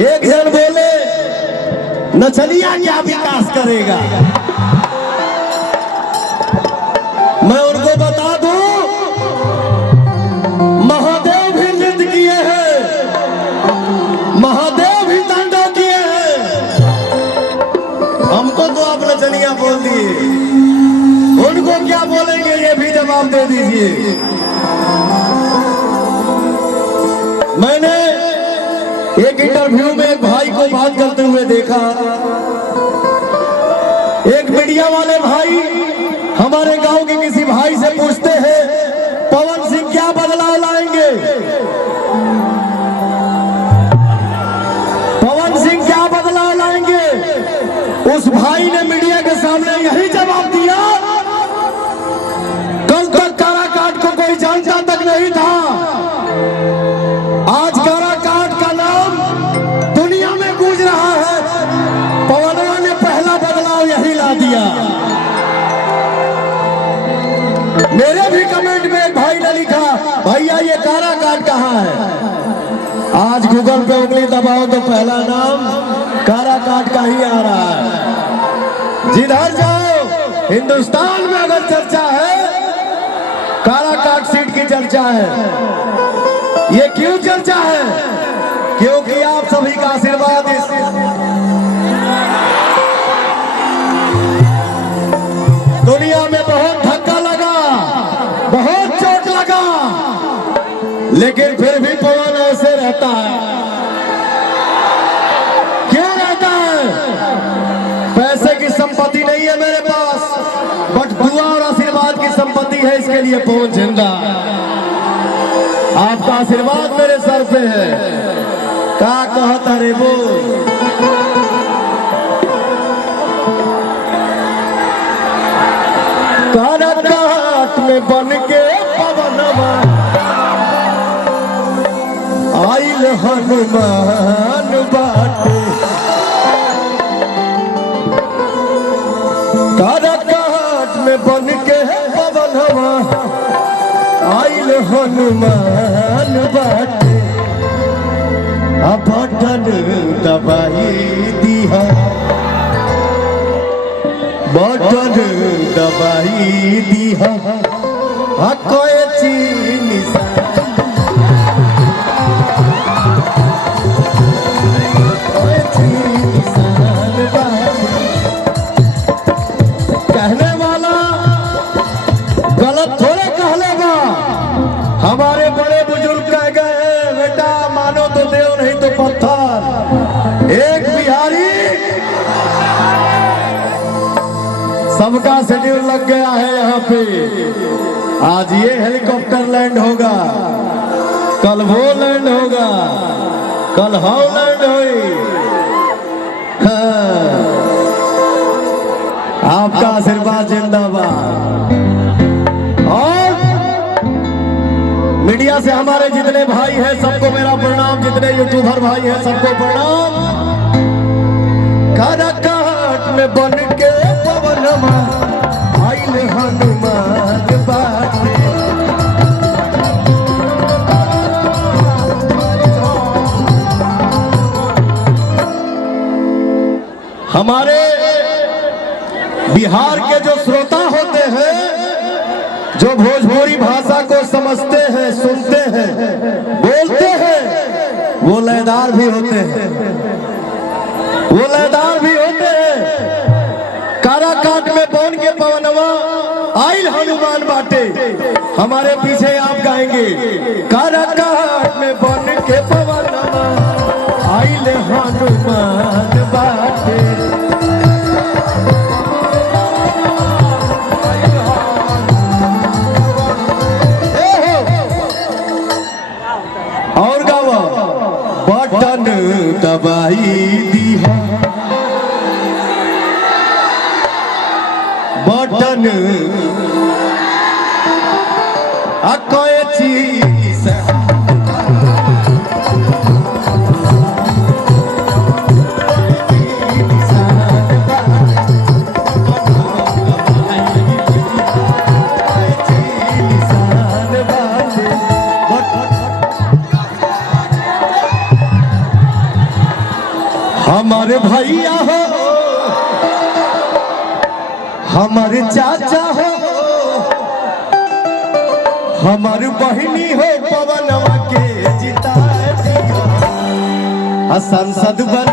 एक जन बोले नचनिया क्या विकास करेगा। मैं उनको बता दूं महादेव भी नृत्य किए हैं, महादेव भी तांडव किए हैं। हमको तो आप नचनिया बोल दिए, उनको क्या बोलेंगे ये भी जवाब दे दीजिए। मैंने एक इंटरव्यू में एक भाई को बात करते हुए देखा। एक मीडिया वाले भाई हमारे गांव के किसी भाई से पूछते हैं पवन सिंह क्या बदलाव लाएंगे, पवन सिंह क्या बदलाव लाएंगे। उस भाई ने मीडिया के सामने यही जवाब दिया, कल तक काराकाट को कोई जानता तक नहीं था, आज काराकाट का नाम दुनिया में गूंज रहा है। पवनवा ने पहला बदलाव यही ला दिया। मेरे भी कमेंट में एक भाई ने लिखा भैया ये काराकाट कहाँ है। आज गूगल पे उंगली दबाओ तो पहला नाम काराकाट का ही आ रहा है। जिधर जाओ हिंदुस्तान में अगर चर्चा है काराकाट सीट की चर्चा है। ये क्यों चर्चा है? क्योंकि आप सभी का आशीर्वाद दुनिया में बहुत धक्का लगा, बहुत चोट लगा, लेकिन फिर भी पवन ऐसे रहता है। क्यों रहता है? पैसे की संपत्ति नहीं है मेरे पास, बट दुआ और आशीर्वाद की संपत्ति है, इसके लिए पवन जिंदा। आपका आशीर्वाद मेरे सर पे है। क्या कहता रे बोल। काराकाट में बन के पवनवा आइल हनुमान बाटे। काराकाट में बन के पवनवा आइल हनुमान बाटे। बटन दबाई दिया, बटन दबाई दिया, कोई चीज कहने वाला गलत थोड़े कह लेगा। हमारे बड़े बुजुर्ग कह गए बेटा मानो तो देव नहीं तो पत्थर। एक बिहारी सबका शेड्यूल लग गया है यहाँ पे। आज ये हेलीकॉप्टर लैंड होगा, कल वो लैंड होगा, कल हाउ लैंड होगी। हाँ। आपका आशीर्वाद जिंदाबाद। और मीडिया से हमारे जितने भाई हैं सबको मेरा प्रणाम, जितने यूट्यूबर भाई हैं सबको प्रणाम। काराकाट में बन के पवनवा आइल हनुमान बाटे। हमारे बिहार के जो श्रोता होते हैं, जो भोजपुरी भाषा को समझते हैं, सुनते हैं, बोलते हैं, वो लयदार भी होते हैं, वो लयदार भी होते हैं। काराकाट में बन के पवनवा आइल हनुमान बाटे। हमारे पीछे आप गाएंगे काराकाट में बन के पवनवा आइल हनुमान बाटे। और गावा बटन दबाई दिया, बटन कोई चीज हमारे भैया हो, हमारे चाचा हो, हमारी बहिनी हो, पवनवा के जिता संसद बन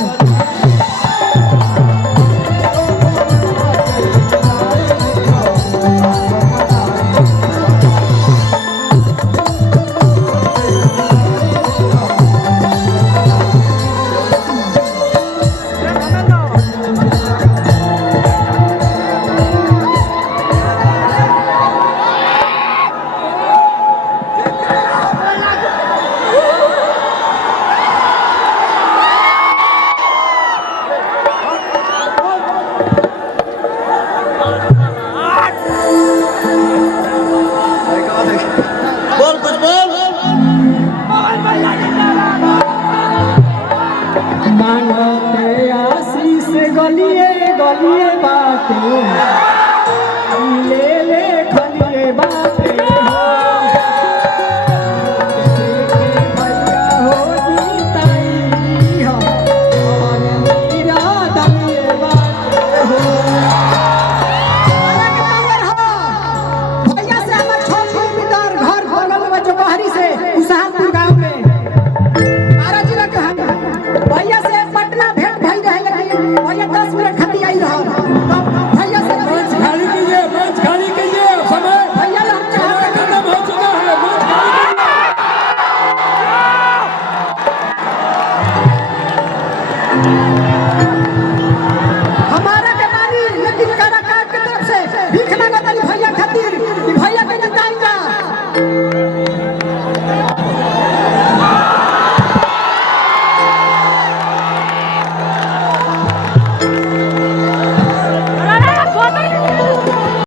गलिए गलिए बाटे ले ले खलिए बाटे भैया हो जीताई हो मेरा दलिए बाटे हो भैया से हमर 6 किलोमीटर घर बगल में जोगहरी से उसाहपुर गांव में आरा जिला के हम भैया से पटना भेंट भई रहे लेकिन भैया 10 मिनट खाती आई रहा भैया से मंच खाली कीजिए समय भैया हम चाहते खत्म हो चुका है। मंच खाली कीजिए।